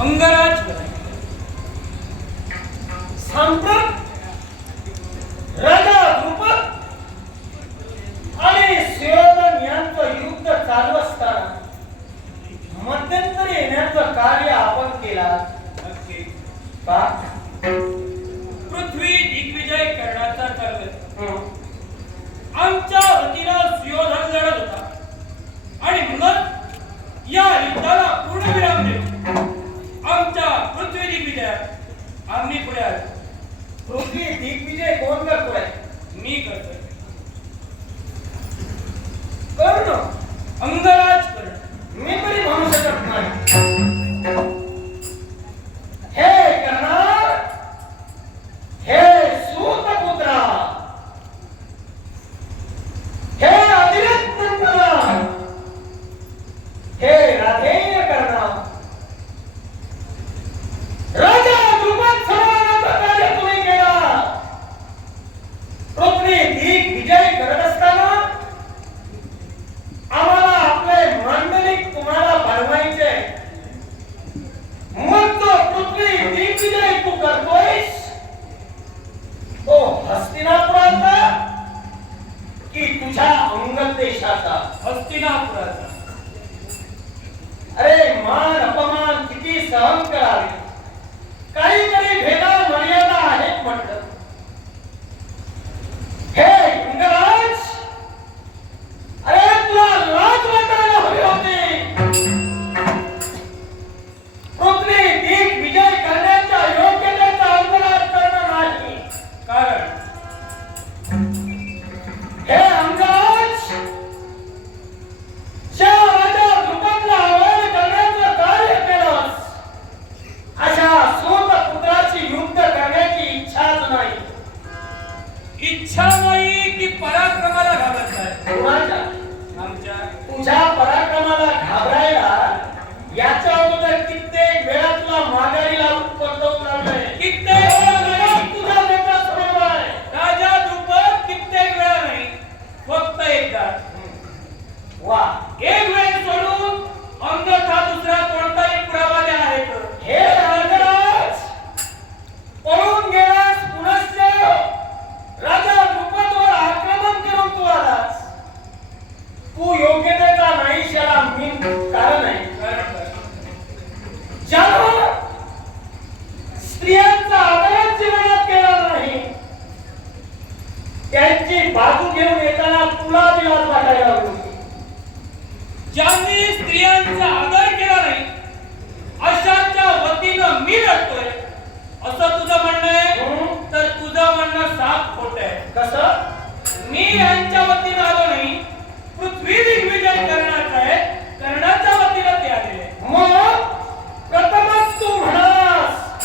अंगराज सांप्रत राजा द्रुपद आणि सुयोधन यांचं युद्ध चालू असताना मध्यंतरी येण्याचं कार्य आपण केला का? पृथ्वी दिग्विजय करण्याचा कल्प आमच्या वतीनं सुयोधन लढत होता आणि म्हणून या युद्धाला पूर्णविराम देऊ आमच्या पृथ्वी दिग्विजयात आम्ही पुढे आलो. पृथ्वी दिग्विजय कोण करतोय? मी करतोय. कर्ण अंगराज कर्ण. मी तरी म्हणू शकत नाही. हे कर्णा, हे सूतपुत्रा, हे अधिरत्नंदना, हे राधेय कर्णा, राजा द्रुपद सन्मानाचं कार्य तुम्ही केला. पृथ्वी दिग्विजय करत असताना आम्हाला आपले मांडलिक तुम्हाला बनवायचे. मग तो पृथ्वी दिग्विजय तू करतोयस तो हस्तिनापुराचा की तुझ्या अंगद देशाचा? हस्तिनापुराचा. अरे मान अपमान किती सहन करावे, काहीतरी भेदा मर्यादा आहेत म्हटलं. हे इंद्रराज, अरे तुला लाज वाटायला हवी होती. पृथ्वी दिग्विजय करण्याच्या योग्यतेचा अंगराज करणं नाही. कारण हे अंगराज, ज्या राजा द्रुपदला अवैध करण्याचं कार्य केलंस, अशा सूतपुत्राची युद्ध करण्याची इच्छाच नाही. इच्छा नाही की पराक्रमाला घाबरत आहे? कुणाच्या? आमच्या. तुझ्या पराक्रमाला घाबरायला याच्या अगोदर कित्येक वेळा तुला माघारी लावून परतवून लावलंय. कित्येक वेळा तुझा नेता स्वभाव आहे. राजा द्रुपद कित्येक वेळा नाही, फक्त एकदा. वा, एक वेळ सोडून अन्यथा दुसरा कोणताही पुरावा द्या आहे तर. हे राजराज, पळून गेलास, पुनश्च राजा द्रुपदवर आक्रमण करून तू आलास. तू योग्यतेचा नाही शाला मी कारण आहे. ज्याला स्त्रियांचा आदर जीवनात केला नाही त्यांची बाजू घेऊन येताना तुला दिलास वाटायला लागली. ज्यांनी स्त्रियांचा आदर केला नाही अशाच्या वतीनं मी लढतोय असं तुझं म्हणणं आहे? तर तुझं म्हणणं साफ खोट आहे. कसं? मी यांच्या वतीनं आलो नाही, पृथ्वी दिग्विजय करण्याचा आहे, करण्याच्या वतीनं ते आलेले. मग प्रथमच तू म्हणास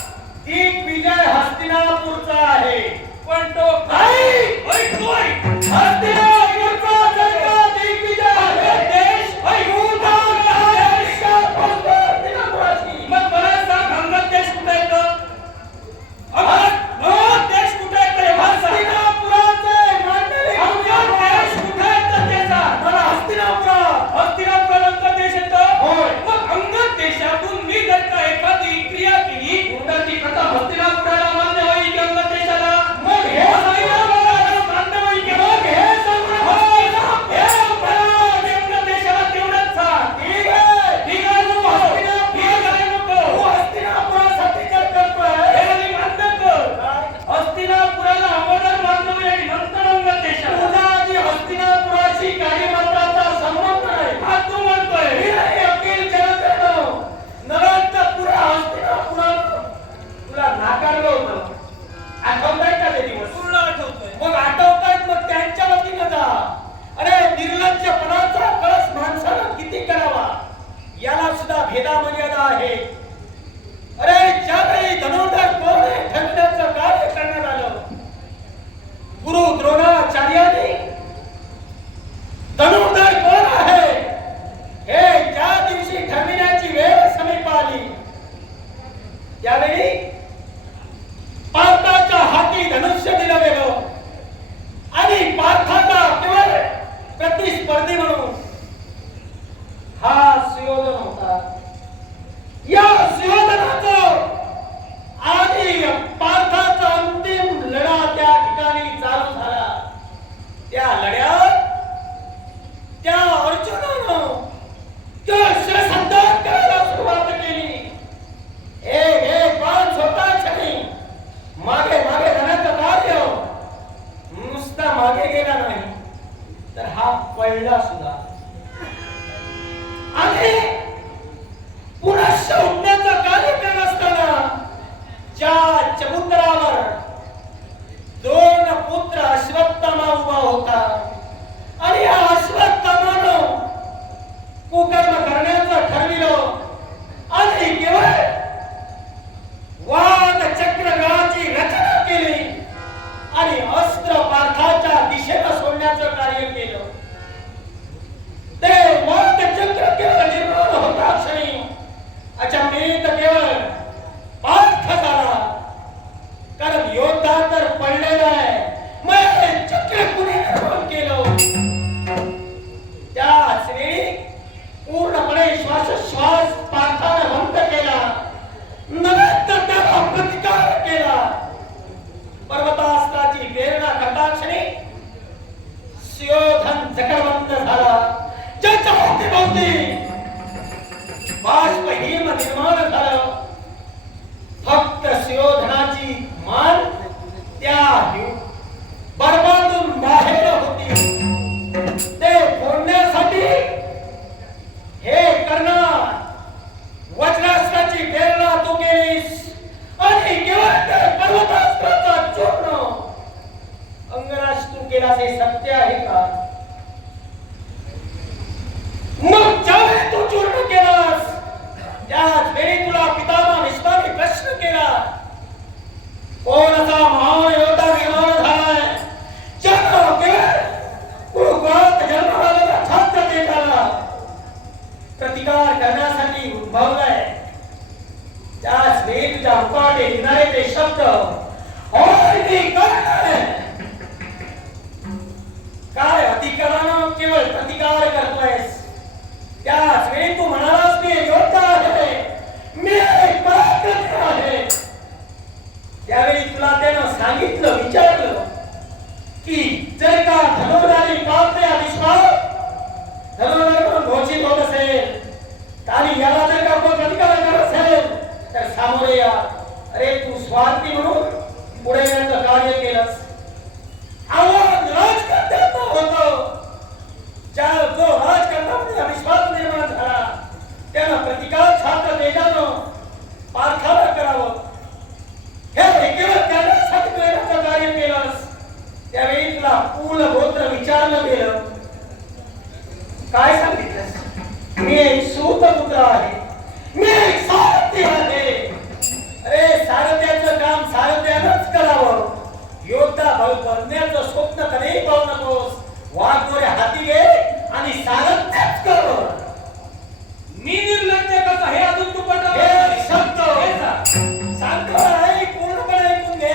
दिग्विजय हस्तिनापूरचा आहे, पण तो नाही. ऐकतोय. हस्तिनापूरचा जर का दिग्विजय आहे, देश हस्तिनापुराची. मग मला सांग, अंगद देश कुठे येतं? अंगद देश कुठे येतं हे मला सांग. हस्तिनापुराचे मांडलिक अंगद देश कुठे येतं त्याचा? मला हस्तिनापुरानंतर देश येतं. होय. मग अंगद देशातून मी जर का एखादी क्रिया केली तर ती कथा हस्तिनापुराला मान्य होईल की अंगद देशाला? मग हे हस्तिनापुराला मान्य होईल की? मग हे सगळं हे अंगद देशाला तेवढंच सांग. ठीक आहे. ठीक आहे नको. ठीक आहे नको. तू हस्तिनापुरासाठी जर करतोय, हे मी मान्य कर. हस्तिनापुराला अगोदर मान्य होईल आणि नंतर अंगद देशाला. तुझा आधी हस्तिनापुराची कार्यमात्राचा संबंध नाही. हा तू म्हणतोय. मी नाही अखिल जनतेनं नरेंद्रपुरा हस्तिनापुरात तुला नाकारलं होतं. आठवताय का ते दिवस? पूर्ण आठवतोय. मग आठवतायत, मग त्यांच्या वतीनं जा. अरे निर्लज्जपणाचा कळस माणसानं किती करावा याला सुद्धा भेदा मर्यादा आहे. अरे ज्यावेळी धनुर्धर कोण आहे ठरवण्याचं कार्य करण्यात आलं, गुरु द्रोणाचार्यांनी धनुर्धर कोण आहे हे ज्या दिवशी ठरविण्याची वेळ समीप आली त्यावेळी पार्थाच्या हाती धनुष्य दिलं गेलं आणि पार्थाचा केवळ प्रतिस्पर्धी म्हणून हा सुयोधन होता. या सुयोधनाला वृक्ष उठण्याचं कार्य करत असताना ज्या चबुतरावर दोन पुत्र अश्वत्थामा उभा होता आणि या अश्वत्थामानं कुकर्म करण्याचं ठरविलं आणि केवळ वाद चक्रव्यूहाची रचना केली आणि अस्त्र पार्थाच्या दिशेला सोडण्याचं कार्य केलं. ते वाद चक्र केवळ निर्माण होता क्षणी अचंबित केवळ पार्थ झाला. कारण योद्धा तर पडलेला आहे, मग हे चक्र कुणी निर्माण केलं? त्याच वेळी पूर्णपणे श्वासोश्वास पार्थाने बंद केला, नव्हे तर त्याला प्रतिकार केला. पर्वतास्त्राची प्रेरणा करताक्षणी सुयोधन जगवंत झाला. ज्याच्या अवतीभोवती बाष्प हिम निर्माण झालं. फक्त सुयोधनाची मान त्या बर्बादून बाहेर होती. ते फोडण्यासाठी हे करणार वज्रास्त्राची प्रेरणा तू केलीस आणि केवळ ते पर्वतास्त्राचा चूर्ण अंगराज तू केलास हे सत्य आहे का? मग ज्यावेळी तू चूर्ण केलास त्याच वेळी तुला पितामह भीष्माने प्रश्न केला, कोण असा महान योद्धा निर्माण झालाय ज्यानं केवळ कुरुकुळात जन्माला आलेला छात्र देशाला प्रतिकार करण्यासाठी उद्भवलाय? त्याच वेळी तुझ्या मुखाने निघणारे ते शब्द, होय मी करणार, काय अधिकारानं केवळ प्रतिकार करतोयस? त्याच वेळी तू म्हणालास मी योद्धा आहे, मी एक पराक्रमी आहे. त्यावेळी तुला त्यानं सांगितलं, विचारलं की जर का धनुर्धारी पार्थ या विश्वात धनुर्धर म्हणून घोषित होत असेल आणि याला जर का कोण प्रतिकार करत असेल तर सामोरे या. अरे तू स्वार्थी म्हणून पुढे येण्याचं कार्य केलंस. आव्हान राजकर्त्यांना होतं. जो राजकर्त्यामध्ये अविश्वास निर्माण झाला त्यानं प्रतिकार छात्र तेजानं पार्थाला करावं. हे केवळ करण्यासाठी तू येण्याचं कार्य केलंस. त्यावेळी तुला कुल गोत्र विचारलं गेलं. काय सांगितलंस? मी एक सूतपुत्र आहे, मी एक सारथी आहे. अरे सारथ्याचं काम सारथ्यानंच करावं. योद्धा बनण्याचं स्वप्न कधीही पाहू नकोस. वाघोरे हाती घे आणि सारथ्याच कर. मी निर्लज्ज कसा हे अजून तू हे शब्द सांगतो आहे, पूर्णपणे ऐकून घे.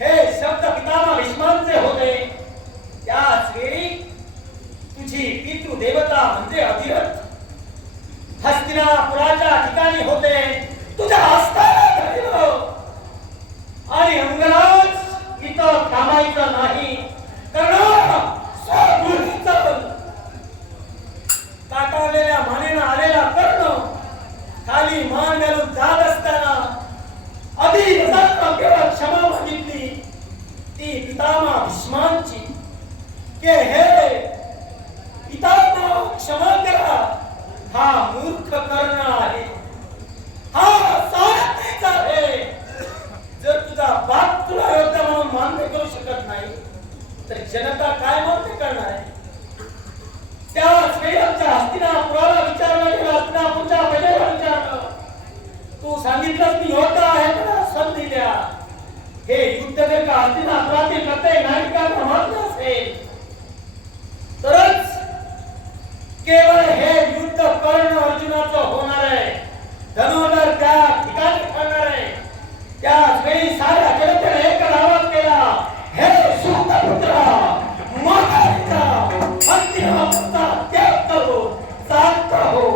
हे शब्द पितामह भीष्मांचे होते. त्याच वेळी तुझी पितृदेवता म्हणजे अधिरथ हस्तिनापुराच्या ठिकाणी होते. तुझ्या आस्थानात राहिलं आणि अंगराज इथं थांबायचं नाही. कारण काटावलेल्या मानेनं आलेला कर्ण खाली मान घालून जात असताना अधिरथानं केवळ क्षमा मागितली ती पितामह भीष्मांची के हे पितामह क्षमा करा, हा मूर्ख कर्ण आहे, हा सारथीच आहे. जर तुझा बाप तुला योद्धा म्हणून मान्य करू शकत नाही तर जनता काय मान्य करणार आहे? त्याच वेळी आमच्या हस्तिनापुराला विचारलं गेलं. हस्तिनापूरच्या प्रजेला विचारलं, तू सांगितलंस मी योद्धा आहे, मला संधी द्या. हे युद्ध जर का हस्तिनापुरातील प्रत्येक नागरिकांना मान्य असेल तरच केवळ हे युद्ध कर्ण अर्जुनाचं होणार आहे. धनुर्धर त्या ठिकाणी ठरणार आहे. त्याच वेळी साऱ्या जनतेने एक आवाज केला, हे सूतपुत्रा मातापिता हस्तिनापुरचा त्याग करो, शांत हो.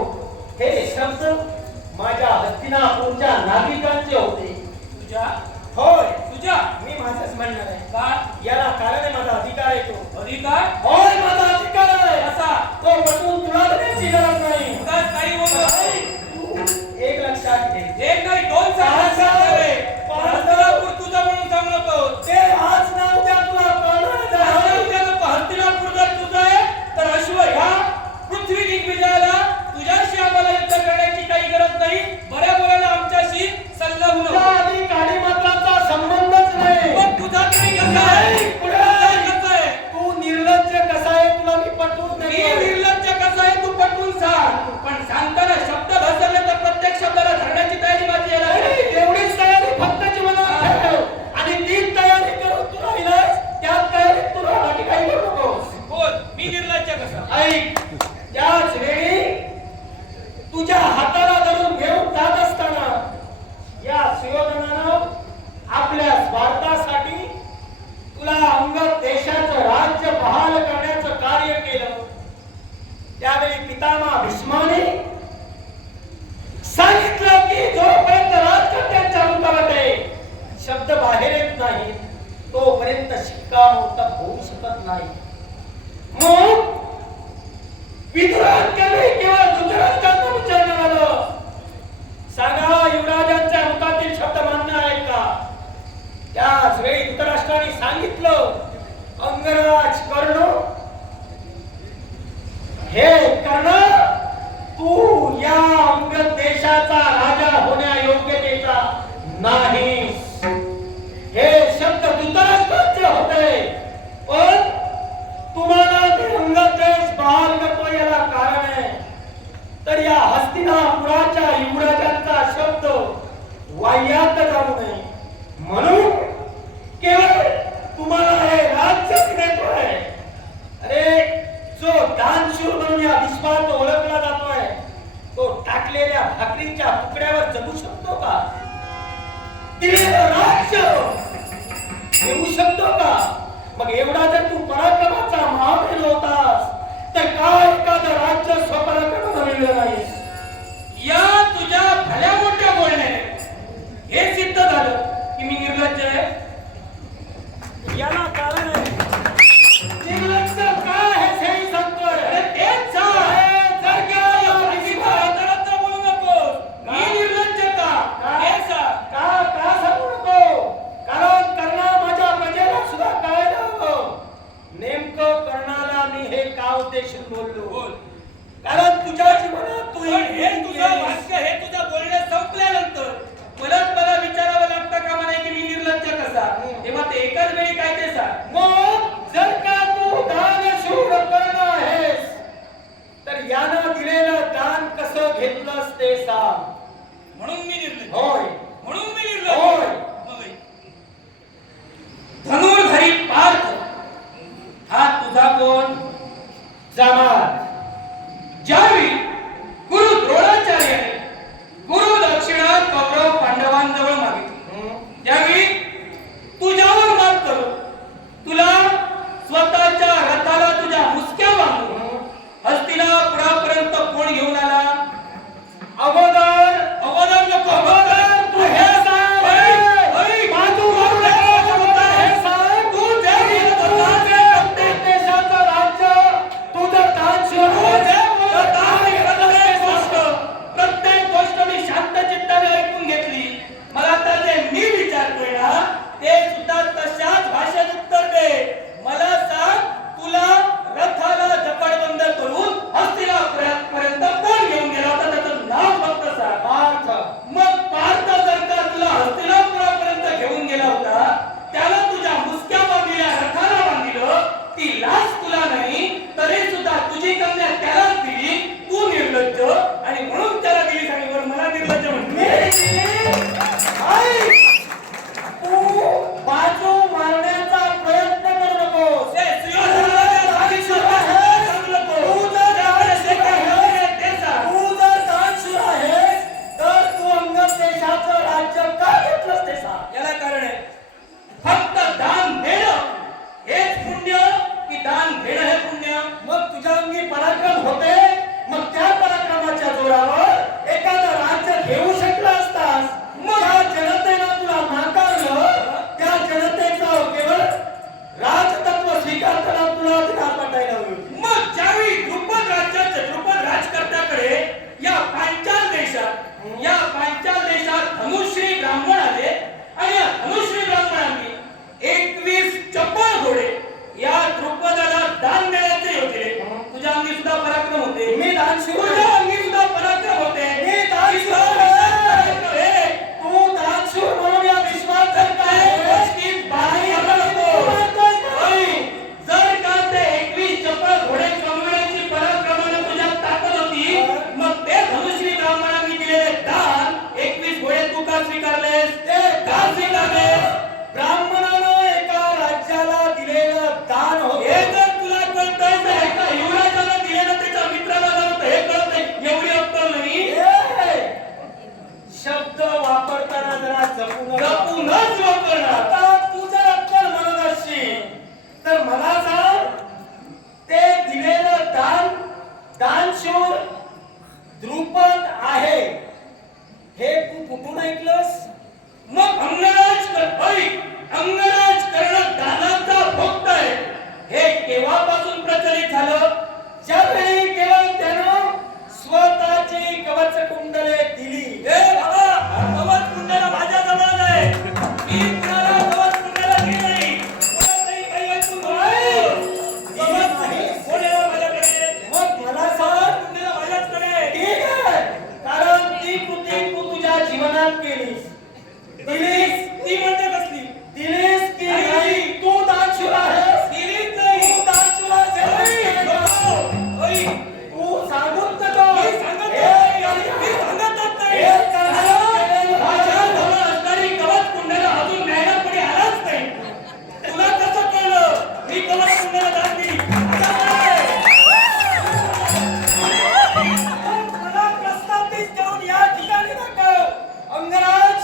हे शब्द माझ्या हस्तिनापूरच्या नागरिकांचे होते. तुझ्या होय तुझ्या मी माझंच म्हणणार आहे. का? याला कारण आहे माझा अधिकार आहे. तो अधिकार होय माझा अधिकार आहे. कसा? तो पटवून तुला देण्याची गरज नाही. उगाच काही बोलतो नाही. एक लक्षात घे, एक नाही दोन हस्तिनापूर तुझं म्हणून सांगू नको. ते आज ना उद्या तुला कळणार आहे. हस्तिनापूर जर तुझं आहे तर अश्व ह्या पृथ्वी दिग्विजयाला तुझ्याशी आम्हाला युद्ध करण्याची काही गरज नाही. शब्द बाहेर येत नाही तोपर्यंत शिक्कामोर्तब होऊ शकत नाही. मग विधुराज्ञाने केवळ धृतराष्ट्रांना विचारण्यात आलं, सांगा युवराजांच्या मुखातील शब्द मान्य आहेत का? त्याच वेळी धृतराष्ट्राने सांगितलं, अंगराज कर्ण, हे कर्ण, तू या अंगद देशाचा राजा होण्या योग्यतेचा नाहीस. हे शब्द धृतराष्ट्राचे होते, पण तुम्हाला ते अंगद देश बहाल करतो याला कारण आहे. तर या हस्तिनापुराच्या युवराजांचा शब्द वाह्यात जाऊ नये म्हणून केवळ तुम्हाला हे राज्य देतोय. अरे जो दानशूर म्हणून या विश्वात ओळखला जातोय तो टाकलेल्या भाकरीच्या तुकड्यावर जगू शकतो का? दिलेलं राज्य देऊ शकतो का? मग एवढा जर तू पराक्रमाचा महावीर होतास तर काय एखादं राज्य स्वपराक्रमाने मिळलं नाही? या तुझ्या भल्या मोठ्या बोलण्याने हे सिद्ध झालं की मी निर्लज्ज आहे. याला कारण आहे निर्लज्ज काय आहे हे सांगतोय. अरे तेच सांग. जर का हाताळाचा बोलू नकोस. मी निर्लज्ज का हे सांग. का सांगू नको? कारण कर्णा माझ्या प्रजेला सुद्धा कळायला हवं नेमकं कर्णाला मी हे का उद्देशून बोललो. बोल. कारण तुझ्या जीवनात तू पण हे तुझं वाक्य, हे तुझं बोलणं संपल्यानंतर मला विचारावं लागतं का मला की मी निर्लज्ज कसा? तेव्हा ते एकाच वेळी काय ते सांग. मग जर का तू दानशूर कर्ण आहेस तर यानं दिलेलं दान कसं घेतलंस ते सांग. म्हणून मी निर्लज्ज. होय. म्हणून मी होय. निर्लज्ज. धनुर्धरी पार्थ हा तुझा कोण? जमात. ज्यावेळी गुरु द्रोणाचार्याने गुरु दक्षिणा कौरव पांडवांजवळ मागितली त्यावेळी तुझ्यावर मात करू तुला स्वतःच्या रथाला तुझ्या मुसक्या बांधून हस्तिनापुरापर्यंत कोण घेऊन आला? अगोदर नको. अगोदर तू हे सांग. बाजू मारू नकोस. अगोदर हे सांग. तू जे बोलत होतास ते प्रत्येक देशाचं राज्य तू जर दानशूर प्रत्येक गोष्ट मी शांत चित्ताने ऐकून घेतली. मला आता जे मी विचारतोय ना ते सुद्धा तशाच भाषेत उत्तर दे. मला सांग, तुला रथाला जपडबंद करून हस्तिनापुरापर्यंत कोण घेऊन गेला होता? त्याचं नाव फक्त सांग. पार्थ. मग पार्थ जर का तुला हस्तिनापुरापर्यंत घेऊन गेला होता त्याला तुझ्या मुसक्या बांधलेल्या रथाला बांधिलं, ती लाच तुला नाही तरी सुद्धा तुझी कन्या त्यालाच दिली. तू निर्लज्ज आणि म्हणून त्याला दिली आणि वर मला निर्लज्ज तू बाजू मारण्याचा प्रयत्न करू नकोस. तू जर दानशूर आहेस तर तू अंगद देशाचं राज्य का घेतलंस ते सांग. याला कारण आहे फक्त दान देणं हेच पुण्य की दान घेणं हे पुण्य? मग तुझ्या अंगी पराक्रम होते, मग त्या पराक्रमाच्या जोरावर एखादं राज्य घेऊ शकला असतास. मग त्या जनतेनं तुला नाकारलं, त्या जनतेचं केवळ राजतत्व स्वीकारताना तुला अधिकार वाटायला हवी. मग ज्यावेळी द्रुपद राजकर्त्याकडे या पांचाल देशात धनुश्री ब्राह्मण आले आणि या धनुश्री ब्राह्मणांनी 21 चपळ घोडे या द्रुपदाला दान देण्याचे योजले. तुझ्या अंगी सुद्धा पराक्रम होते. मी दानशूर तुझ्या अंगी सुद्धा पराक्रम होते. मी दानशूर आहे. तू दानशूर म्हणून या विश्वात जर काय गोष्टीत बाहेर आला नको. जर का ते 21 चपळ घोडे कमविण्याची पराक्रमाने तुझ्यात ताकद होती मग ते धनुश्री ब्राह्मणांनी दिलेले दान 21 घोडे तू का स्वीकारलेस? ते का स्वीकारलेस? ब्राह्मणानं एका राज्याला दिलेलं दान होते. हे जर तुला कळतंय तर एका युवराजाला दिलेलं त्याच्या मित्राला नव्हतं हे कळतंय. एवढी अक्कल नाही. शब्द वापरताना जरा जपूनच वापरणार. आता तू जर अक्कल म्हणत असशील तर मला सांग, ते दिलेलं दानशूर द्रुपद आहे हे तू कुठून ऐकलंस? मग अंगराज अंगराज करणं दानाचा भोक्त आहे हे केव्हापासून प्रचलित झालं? ज्यावेळी केवळ त्यानं स्वतःची कवच कुंडले दिली. ए बाबा, कवच कुंडला माझ्या जवळ आहे. मी कुणाला कवच कुंडला दिली नाही. कोणाचंही काही ऐकून नको. कवच नाही. कोणाला माझ्याकडे? मग मला सांग, कुंडला माझ्याचकडे आहे. ठीक आहे, कारण ती कृती तू तुझ्या जीवनात केलीस. दिलीस. ती म्हणजे कसली? दिलीस की नाही? तू दानशूर आहेस. दिलीच नाही. तू दानशूर आहेस. ओय, तू सांगून नको. मी सांगत नाही. मी सांगतच नाही. हे करणारं माझ्या जवळ असणारी कवच कुंडला अजून न्यायला कोणी आलाच नाही. तुला कसं कळलं मी कवच कुंडला दान दिली? आता काय? मला प्रस्तावतीस देऊन या ठिकाणी दाखव. अंगराज,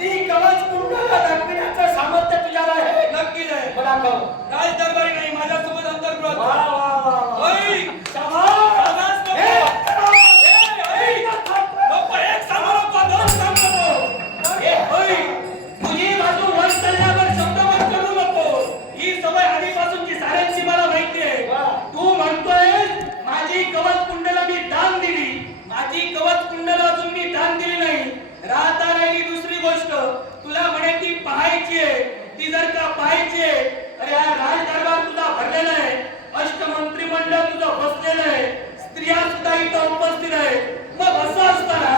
ती कवच कुंडला दाखविण्याचं सामर्थ्य तुझ्याला आहे. नक्कीच आहे. मला दाखव. राज दरबारी नाही, माझ्यासोबत वा अंतर्गृहात. वा वा वा. ओय, शाबास. शाबास नको. हे, ओय, नको, एक सांगू नको, दोन सांगू नको. ओय, तुझी बाजू वर चालल्यावर शब्द वर करू नको. ही सवय आधीपासूनची साऱ्यांची मला माहिती आहे. वा. तू म्हणतोय माझी कवच कुंडला मी दान दिली. माझी कवच कुंडला अजून मी दान दिली नाही. राहता राहिली दुसरी गोष्ट, तुला म्हणे ती पाहायची आहे. ती जर का पाहायची आहे, अरे हा राज दरबार तुझा भरलेला आहे. अष्टमंत्रिमंडळ तुझं बसलेलं आहे. स्त्रिया सुद्धा इथं उपस्थित आहे. मग असं असताना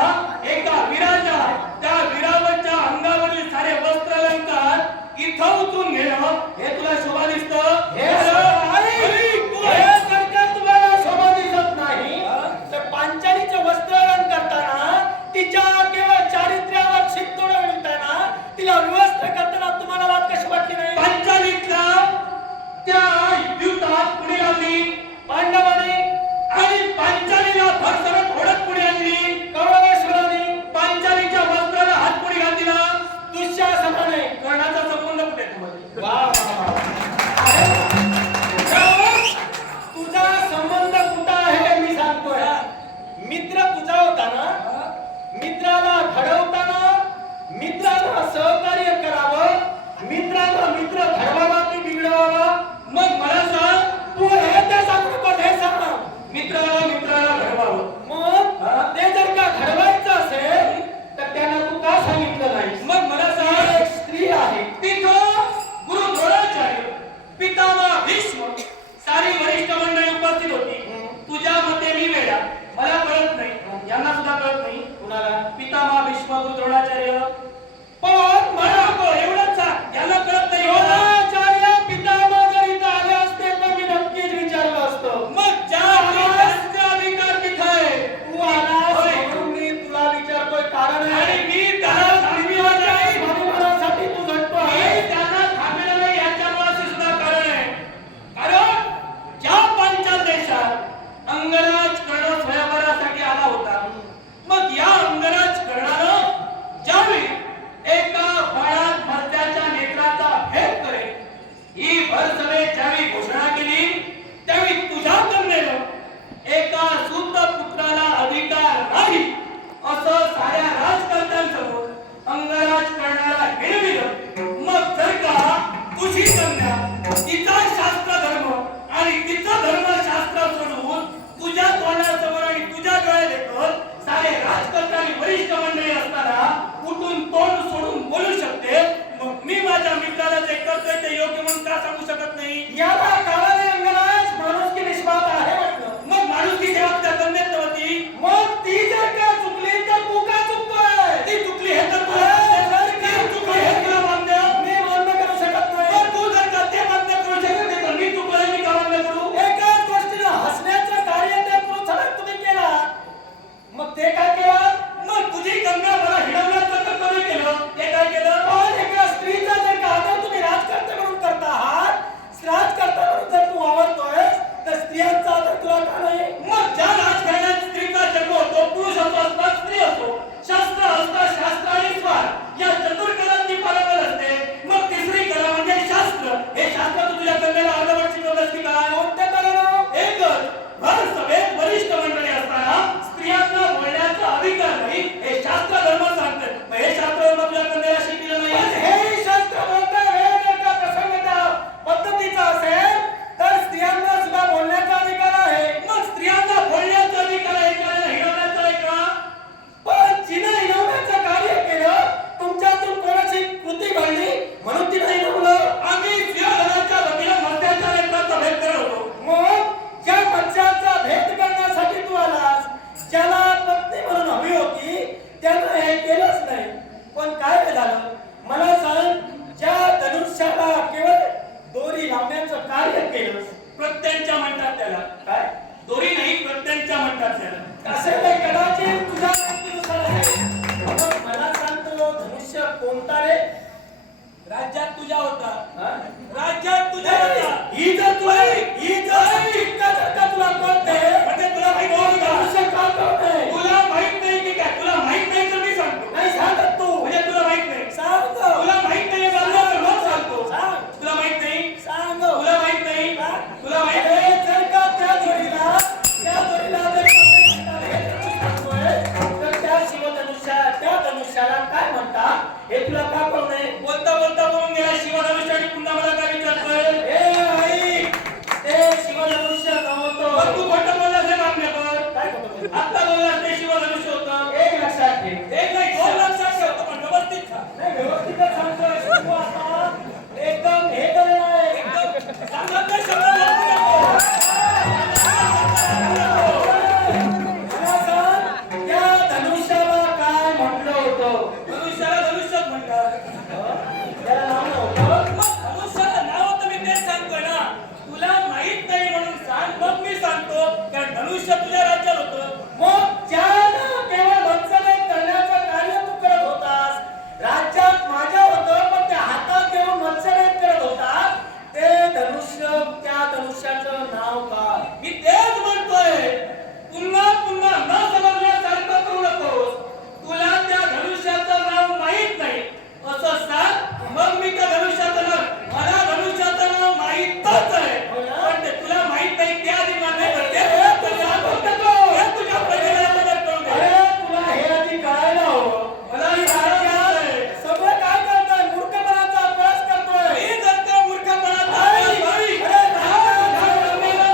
एका वीराच्या, त्या वीरावरच्या अंगावरील सारे वस्त्र अलंकार इथं उतरून घेणं हे तुला शोभा दिसतं? हे जर का तुम्हाला शोभा दिसत नाही, तर पांचालीचं वस्त्रहरण करताना, तिच्या केवळ चारित्र्यावर शिंतोड विणताना, तिला विवस्त्र करताना तुम्हाला बात कशी वाटली नाही? पांचालीतला त्या युद्धात पुढे आली पांडवाने आणि पांचालीला भरसरत ओढत पुढे आणली. कौरवेश्वराने पांचालीच्या वस्त्राला हात पुढे घातला. दुःशासनाने कर्णाचा संबंध कुठे तुम्हाला? वा वा वा. आहे. तुझा संबंध कुठं आहे मी सांगतोय. मित्र तुझा होता ना, मित्राला घडवताना मित्राला सहकार्य करावं, मित्राला मित्र घडवावा की बिघडवावा. मग मला सांग, तू हे ते सांगू नकोस, हे सांग. मित्राला घडवावं. मग ते जर का घडवायचं असेल तर त्यांना तू का सांगितलं नाही? मग मला सांग, एक स्त्री आहे. तिथं गुरु द्रोणाचार्य, पितामह भीष्म, सारी वरिष्ठ मंडळी उपस्थित होती. तुझ्या मते मी वेडा, मला कळत नाही, यांना सुद्धा कळत नाही. कुणाला? पितामह भीष्म, गुरु द्रोणाचार्य. पण मला नको एवढंच सांग, यांना कळत नाही. द्रोणाचार्य पितामह जर इथं आले असते तर मी नक्कीच विचारलं असतं. मग ज्या अधिकारांचा अधिकार तिथं आहे. तू आलास म्हणून मी तुला विचारतोय, कारण आहे. आणि मी त्याला थांबविलं नाही. स्वाभिमानासाठी तू झटतो मी आहे. त्यांना थांबविलं नाही, याच्यामुळे सुद्धा कारण आहे. कारण ज्या पांचाल देशात अंगराज कर्ण स्वयंवरासाठी आला होता, मग या अंगराज कर्णानं ज्यावेळी एका काय रे झालं मला सांग. ज्या धनुष्याला केवळ दोरी लावण्याचं कार्य केलं प्रत्यंचा म्हणतात त्याला. काय दोरी नाही, प्रत्यंचा म्हणतात त्याला. असे काही कदाचित तुझ्या माहितीनुसार असेल. मग मला सांगतो धनुष्य कोणता रे? राज्यात तुझ्या होता. हा? राज्यात तुझ्या होता. ही जर चिंता जर का तुला कळते म्हणजे तुला माहित नाही का? धनुष्य का कळते तुला माहित नाही की काय? तुला माहित नाही तर मी सांगतो. नाही सांगत तू म्हणजे तुला माहित नाही. सांग तुला माहित नाही तर मग सांगतो. सांग तुला माहित नाही. सांग तुला माहित नाही. तुला माहित अरे नाही. जर का त्या जोडीला जर तर त्या शिवधनुष्या त्या धनुष्याला काय म्हणतात हे तुला का कळू नये? बोलता बोलता बोलून गेला शिवधनुष्य आणि पुन्हा मला काय विचारतोय? ए आई ते शिवधनुष्य नव्हतं. मग तू खोटं बोललास हे मान्य कर. काय म्हणतो? आता बोललास ते शिवधनुष्य होतं. एक लक्षात ठेव. एक नाही, दोन लक्षात ठेवतो पण व्यवस्थित सांग. नाही व्यवस्थितच सांगतोय तू आता एकदम हे तर नाही. एकदम सांगत नाही, शब्द बोलू नको. मला सांग, त्या धनुष्याला काय म्हटलं होतं? धनुष्याला धनुष्यच म्हणतात. त्याला नाव नव्हतं. मग धनुष्याला नाव तर मी तेच सांगतोय ना. तुला माहित नाही म्हणून सांग, मग मी सांगतो. कारण धनुष्य तुझ्या राज्यात होतं. मग ज्यानं केवळ वंचनेत करण्याचं कार्य तू करत होतास, राज्यात माझ्या होतं पण त्या हातात घेऊन वंचनेत करत होतास, ते धनुष्य त्या धनुष्याचं नाव काय? मी तेच म्हणतोय. पुन्हा पुन्हा न समजल्यासारखं करू नकोस. तुला त्या धनुष्याचं नाव माहित नाही असं सांग, मग मी त्या धनुष्याचं नाव, मला धनुष्याचं नाव माहीतच आहे. हो ना? पण ते तुला माहित नाही त्या आधी मान्य करते. हे तुझ्या हे तुझ्या प्रजेला मदत करू दे. अरे तुला हे आधी कळायला हवं. मला की सांगायचं आहे. राज्यात सगळं काय करतोय? मूर्खपणाचा अभ्यास करतोय. मी जर का मूर्खपणाचा अभ्यास नाही,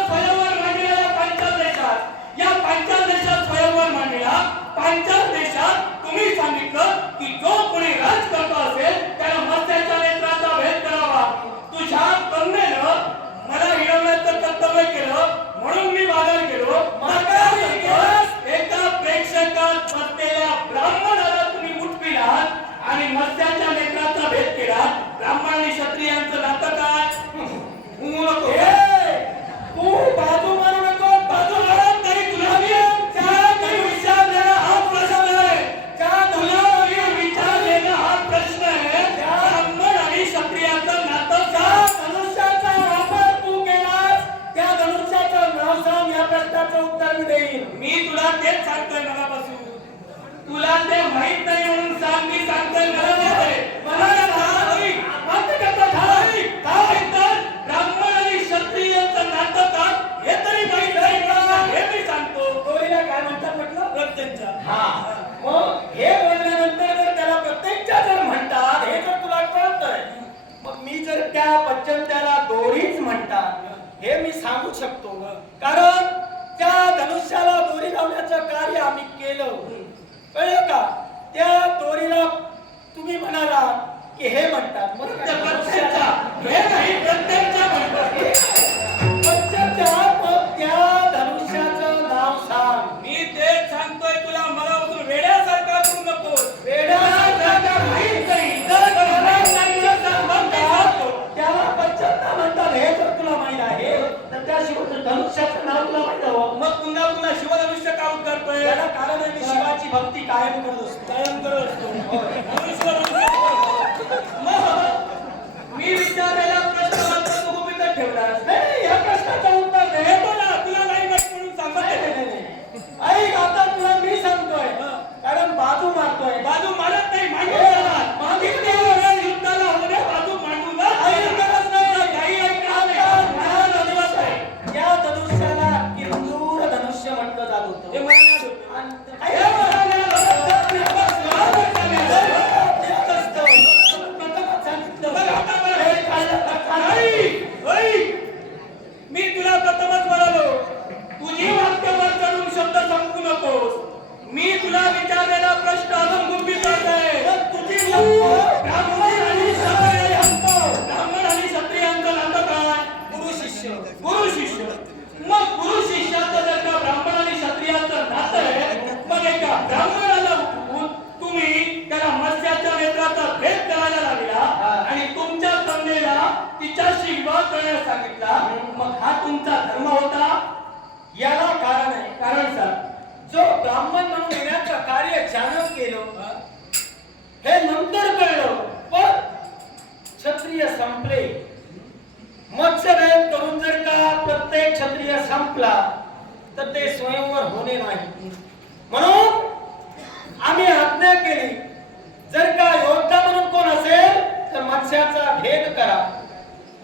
स्वयंवर मांडलेला पांचाल देशात, या पांचाल देशात स्वयंवर मांडलेला पांचाल देशात तुम्ही सांगितलं की जो कोणी राजकर्ता असेल त्याला मत्स्याच्या नेत्राचा भेद करावा. तुझ्या कन्येनं मला हिरवण्याचं कर्तव्य केलं म्हणून मी बाजार गेलो. एका प्रेक्षकात बसलेल्या ब्राह्मणाला तुम्ही उठविलात आणि मत्स्याच्या नेत्राचा भेद केला. ब्राह्मण आणि क्षत्रियांचं नातं काय? म्हणू नको. तू बाजू मारू नको. बाजू मारत नाही. तुला मी विचारलेला हा प्रश्न आहे. तुला मी विचारलेला हा प्रश्न आहे. ब्राह्मण आणि क्षत्रियांचं नातं त्या काय? धनुष्याचा वापर तू केलास, त्या धनुष्याचं नाव सांग. या प्रश्नाचं उत्तर मी देईन. मी तुला तेच सांगतोय मनापासून. तुला ते माहित नाही म्हणून सांग. मी सांगतोय मला माहित आहे. मला नाही. मान्य करतो झालं. काय तर ब्राह्मण आणि क्षत्रियांचं नातं काय हे तरी माहित नाही का? हे मी सांगतो. दोरीला काय म्हणतात म्हटलं? प्रत्यंचा. हा. मग हे बोलल्यानंतर जर त्याला प्रत्येकच्या जर म्हणतात हे जर तुला कळतंय, मग मी जर त्या पच्चंत्याला दोरीच म्हणतात हे मी सांगू शकतो. कारण त्या धनुष्याला दोरी लावण्याचं कार्य आम्ही केलं. कळलं का? त्या दोरीला तुम्ही म्हणाला की हे म्हणतात. मग त्या प्रत्यंचा. हे नाही, प्रत्यंचा म्हणतात. पच्चंत्या, मग त्या धनुष्याचं नाव सांग. मी तेच सांगतोय तुला. मला उचलून वेड्यासारखा करू नको. वेड्यासारखा माहित नाही. तर मला सांगितलं तर मग मी सांगतो. त्याला पच्चंता म्हणतात हे जर तुला माहित आहे तर त्या धनुष्याचं नाव तुला माहित हवं. मग पुन्हा पुन्हा शिवधनुष्य का उद्गारतोय? याला कारण आहे मी शिवाची भक्ती कायम करत असतो. कायम करत असतो. धनुष्य, धनुष्य. करण्यास सांगितला मग हा तुमचा धर्म होता? याला कारण आहे. कारण सर जो ब्राह्मण म्हणून येण्याचं कार्य ज्यानं केलं हे नंतर कळलं, पण क्षत्रिय संपले. मत्स्यदयन करून जर का प्रत्येक क्षत्रिय संपला तर ते स्वयंवर होणे नाही. म्हणून आम्ही आज्ञा केली, जर का योद्धा म्हणून कोण असेल तर मत्स्याचा भेद करा.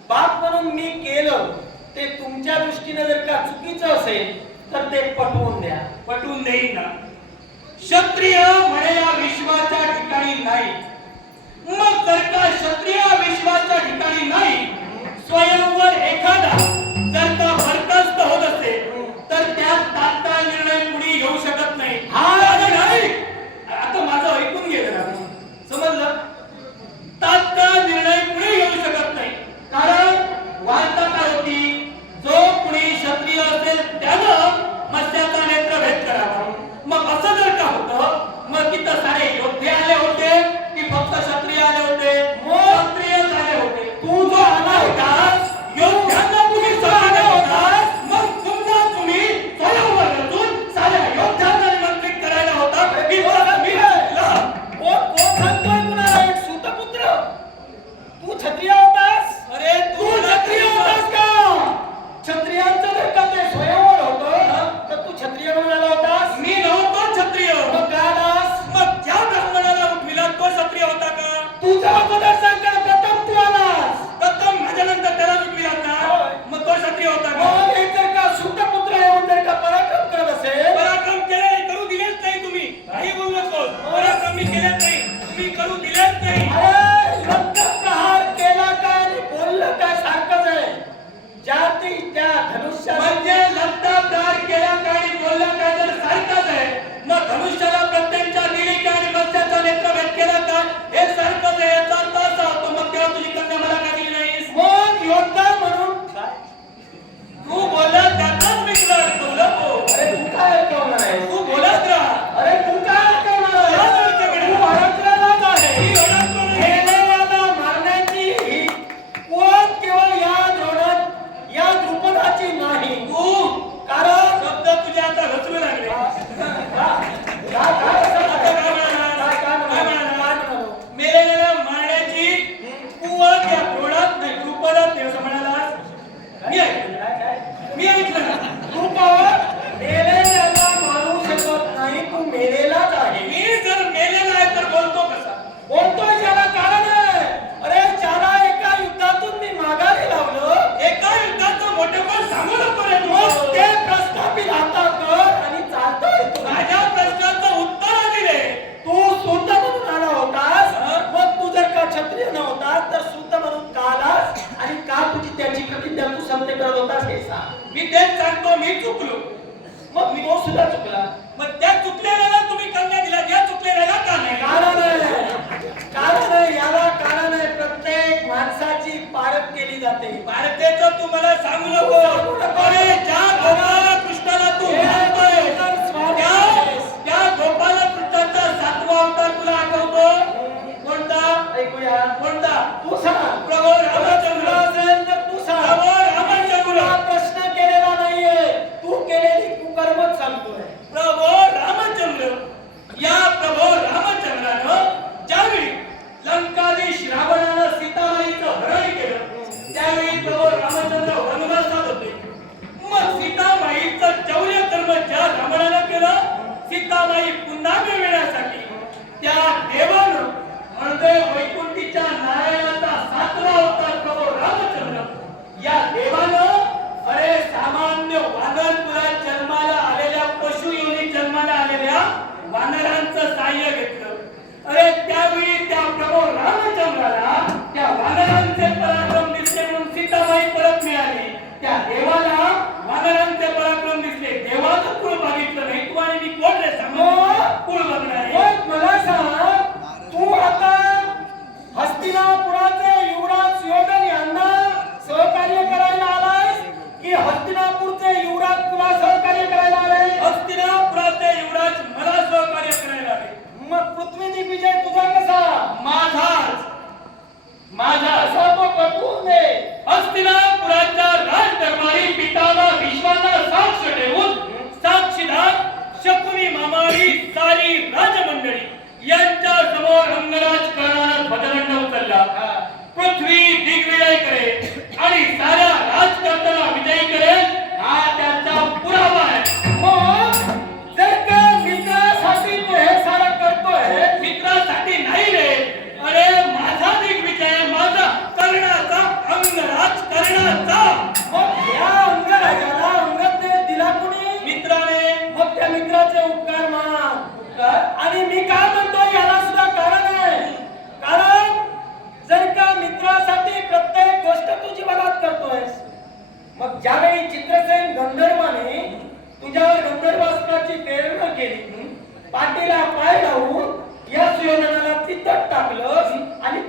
बाप म्हणून मी केलं ते तुमच्या दृष्टीने जर का चुकीचं असेल तर ते पटवून द्या. पटवून देईन ना. क्षत्रिय म्हणे या विश्वाच्या ठिकाणी नाही. मग जर का क्षत्रिय विश्वाच्या ठिकाणी नाही, स्वयंवर एखादा जर का बरखास्त होत असेल तर त्यात तात्काळ निर्णय कुणी घेऊ शकत नाही. हा नाही, आता माझं ऐकून घे जरा. समजलं? तात्काळ निर्णय कुणी घेऊ शकत नाही. कारण वार्ता काय होती, जो कुणी क्षत्रिय असेल त्यानं मत्स्याचा नेत्रभेद करावा. मग असं जर का होतं मग तिथं सारे योद्धे आले होते की फक्त क्षत्रिय आले होते? क्षत्रिय आले होते. तू जो आला होतास योद्ध्यांना तुम्ही आला होतास, मग पुन्हा तुम्ही स्वयंवर रचून साऱ्या योद्ध्यांना निमंत्रित करायला होता की कोण सांगतोय कुणाला? एक सूतपुत्र? तू क्षत्रिय होतास? अरे तू क्षत्रिय होतास का? क्षत्रियांचं जर का ते स्वयंवर होतं तर तू क्षत्रिय म्हणून आला होतास? मी नव्हतो क्षत्रिय. मग काय आलास? मग ज्या ब्राह्मणाला उठविला तो क्षत्रिय होता का? तुझा अगोदर सांग का प्रथम तू आलास? प्रथम माझ्यानंतर त्याला उठविला ना, होय. मग तो क्षत्रिय होता का? मग हे जर का सूतपुत्र येऊन जर का पराक्रम करत असेल, पराक्रम केले नाही, करू दिलेच नाही तुम्ही. काही बोलू नकोस. पराक्रम मी केलेच नाही, तुम्ही करू दिलेच नाही. अरे लंकाप्रहार केला काय आणि बोललं काय सारखंच आहे. जाती त्या धनुष्याला म्हणजे लत्ता प्रार केला काय आणि बोलला काय तर सारखंच आहे. मग धनुष्याला प्रत्यंच्या दिली काय आणि मत्स्याचा नेत्रभेद केला का हे सारखंच आहे. याचा अर्थ असा होतो मग तेव्हा तुझी कन्या मला का दिली नाहीस? मग योद्धा म्हणून काय? तू बोलला त्याचाच मी तुला अडकवलं हो. अरे तू काय ऐकवणार आहे? तू बोलत राहा. अरे तू काय ऐकवणार आहे? या जोडक्याकडे. तू अडकलेलाच आहे. मी अडकलो नाही. गेलेल्याला मारण्याची ही कुवत केवळ या द्रुपदाची नाही. तू कारण शब्द तुझे आता रचू लागले. काय आता काय म्हणाला? काय काय म्हणाला?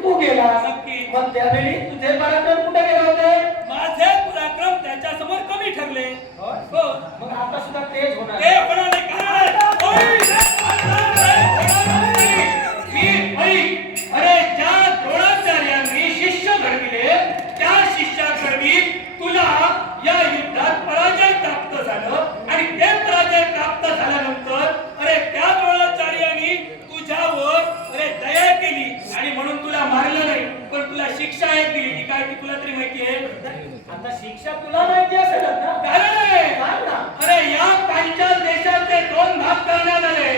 तू गेलास. नक्की. मग त्यावेळी तुझे पराक्रम कुठे गेले होते? माझे पराक्रम त्याच्या समोर कमी ठरले. होय? हो. मग आता सुद्धा तेच होणार. ते होणार नाही, कारण अरे ज्या द्रोणाचार्यांनी शिष्य घडविले त्या शिष्याकडवी तुला या युद्धात पराजय प्राप्त झालं आणि ते पराजय प्राप्त झाल्यानंतर अरे त्या द्रोणाचार्यांनी तुझ्यावर अरे दया केली आणि म्हणून तुला मारलं नाही, पण तुला शिक्षा एक दिली. ती काय ती तुला तरी माहिती आहे? आता शिक्षा तुला माहिती असेलच ना? कारण आहे. सांग ना. अरे या पांचाल देशाचे दोन भाग करण्यात आले.